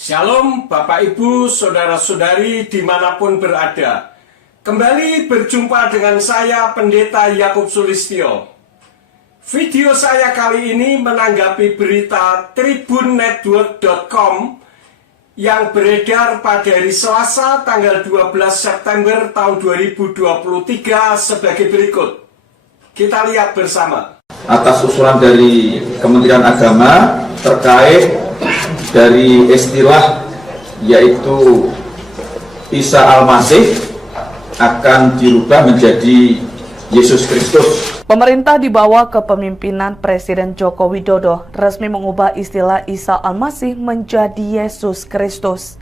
Shalom Bapak Ibu, Saudara-saudari dimanapun berada. Kembali berjumpa dengan saya Pendeta Yakub Sulistyo. Video saya kali ini menanggapi berita tribunNetwork.com yang beredar pada hari Selasa tanggal 12 September tahun 2023 sebagai berikut. Kita lihat bersama. Atas usulan dari Kementerian Agama terkait dari istilah yaitu Isa Al-Masih akan dirubah menjadi Yesus Kristus. Pemerintah di bawah kepemimpinan Presiden Joko Widodo resmi mengubah istilah Isa Al-Masih menjadi Yesus Kristus.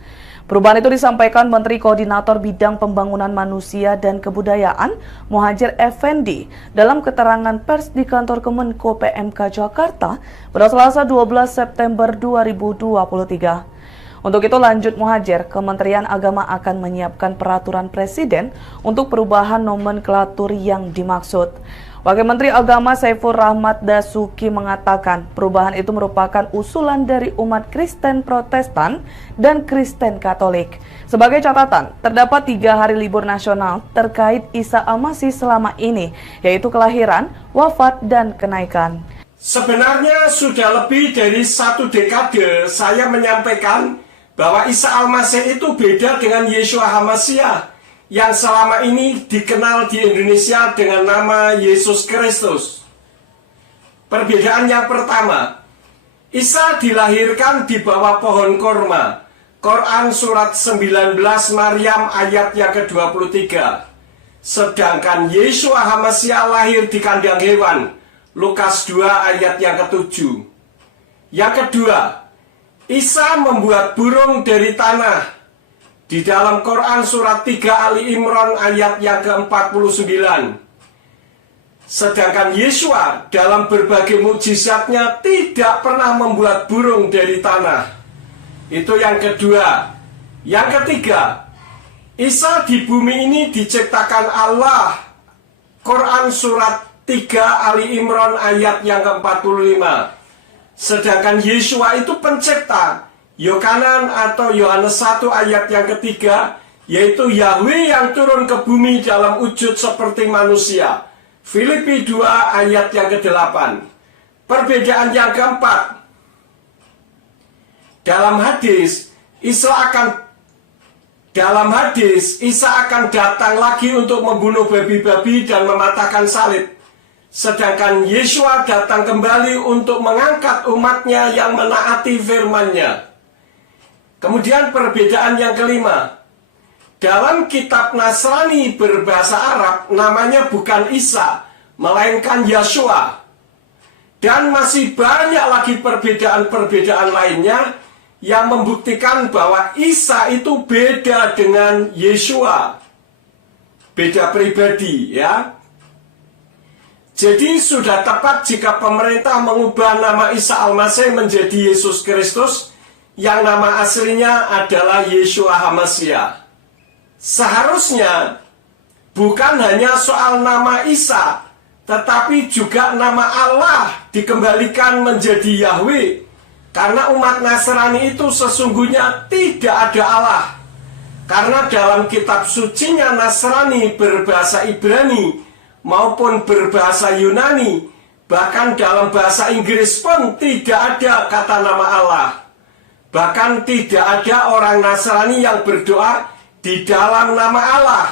Perubahan itu disampaikan Menteri Koordinator Bidang Pembangunan Manusia dan Kebudayaan Muhadjir Effendi dalam keterangan pers di kantor Kemenko PMK Jakarta pada Selasa 12 September 2023. Untuk itu lanjut Muhadjir, Kementerian Agama akan menyiapkan peraturan Presiden untuk perubahan nomenklatur yang dimaksud. Wakil Menteri Agama Saiful Rahmat Dasuki mengatakan perubahan itu merupakan usulan dari umat Kristen Protestan dan Kristen Katolik. Sebagai catatan, terdapat 3 hari libur nasional terkait Isa Al-Masih selama ini, yaitu kelahiran, wafat, dan kenaikan. Sebenarnya sudah lebih dari 1 dekade saya menyampaikan bahwa Isa Al-Masih itu beda dengan Yeshua HaMashiach yang selama ini dikenal di Indonesia dengan nama Yesus Kristus. Perbedaan yang pertama, Isa dilahirkan di bawah pohon korma. Quran surat 19 Maryam ayat yang ke-23. Sedangkan Yeshua HaMashiach lahir di kandang hewan. Lukas 2 ayat yang ke-7. Yang kedua, Isa membuat burung dari tanah. Di dalam Quran surat 3 Ali Imran ayat yang ke-49. Sedangkan Yeshua dalam berbagai mukjizatnya tidak pernah membuat burung dari tanah. Itu yang kedua. Yang ketiga, Isa di bumi ini diciptakan Allah. Quran surat 3 Ali Imran ayat yang ke-45. Sedangkan Yeshua itu pencipta. Yohanan atau Yohanes 1 ayat yang ketiga, yaitu Yahweh yang turun ke bumi dalam wujud seperti manusia. Filipi 2 ayat yang ke-8. Perbedaan yang keempat, dalam hadis Isa akan datang lagi untuk membunuh babi-babi dan mematahkan salib. Sedangkan Yeshua datang kembali untuk mengangkat umatnya yang menaati firman-Nya. Kemudian perbedaan yang kelima, dalam kitab Nasrani berbahasa Arab namanya bukan Isa, melainkan Yeshua. Dan masih banyak lagi perbedaan-perbedaan lainnya yang membuktikan bahwa Isa itu beda dengan Yeshua. Beda pribadi, ya. Jadi sudah tepat jika pemerintah mengubah nama Isa Al-Masih menjadi Yesus Kristus, yang nama aslinya adalah Yeshua HaMashiach. Seharusnya bukan hanya soal nama Isa, tetapi juga nama Allah dikembalikan menjadi Yahweh. Karena umat Nasrani itu sesungguhnya tidak ada Allah. Karena dalam kitab sucinya Nasrani berbahasa Ibrani maupun berbahasa Yunani, bahkan dalam bahasa Inggris pun tidak ada kata nama Allah. Bahkan tidak ada orang Nasrani yang berdoa di dalam nama Allah.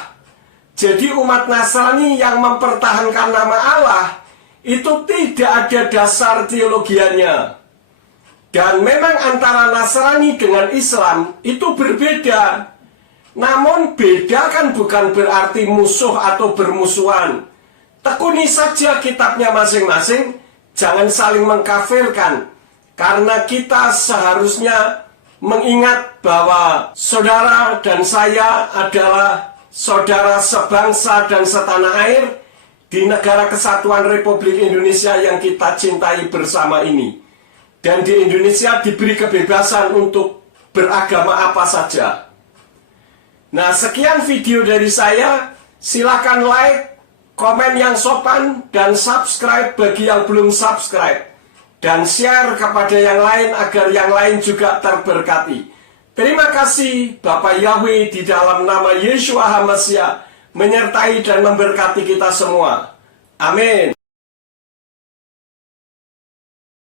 Jadi umat Nasrani yang mempertahankan nama Allah itu tidak ada dasar teologianya. Dan memang antara Nasrani dengan Islam itu berbeda. Namun beda kan bukan berarti musuh atau bermusuhan. Tekuni saja kitabnya masing-masing, jangan saling mengkafirkan. Karena kita seharusnya mengingat bahwa saudara dan saya adalah saudara sebangsa dan setanah air di negara kesatuan Republik Indonesia yang kita cintai bersama ini. Dan di Indonesia diberi kebebasan untuk beragama apa saja. Nah, sekian video dari saya. Silakan like, komen yang sopan, dan subscribe bagi yang belum subscribe. Dan share kepada yang lain agar yang lain juga terberkati. Terima kasih Bapa Yahweh di dalam nama Yeshua HaMashiach menyertai dan memberkati kita semua. Amin.